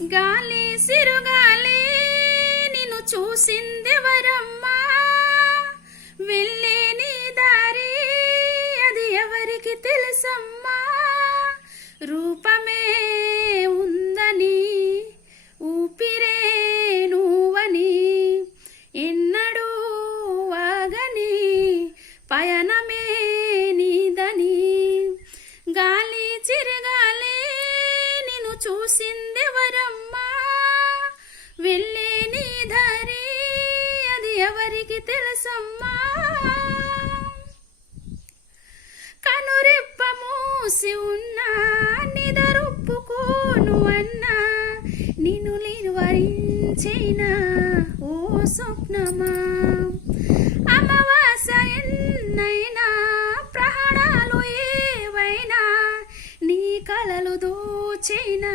గాలి సిరుగాలి నిన్ను చూసిందెవరమ్మా, వెళ్ళే నీ దారి అది ఎవరికి తెలుసమ్మా. రూపమే ఉందని ఊపిరే నువ్వని ఎన్నడూ ఆగని పయనమే నీదని. గాలి చిరగాలి నిన్ను చూసిందెవరమ్మా, వెళ్ళే నీ దారి అది ఎవరికి తెలుసమ్మా. కనురెప్ప మూసి ఉన్నా నిదరుప్పుకోను అన్నా, నిన్ను నిర్వరించేనా ఓ స్వప్నమా. అమావాస ఎన్నైనా ప్రాణాలు ఏవైనా నీ కలలు దోచేనా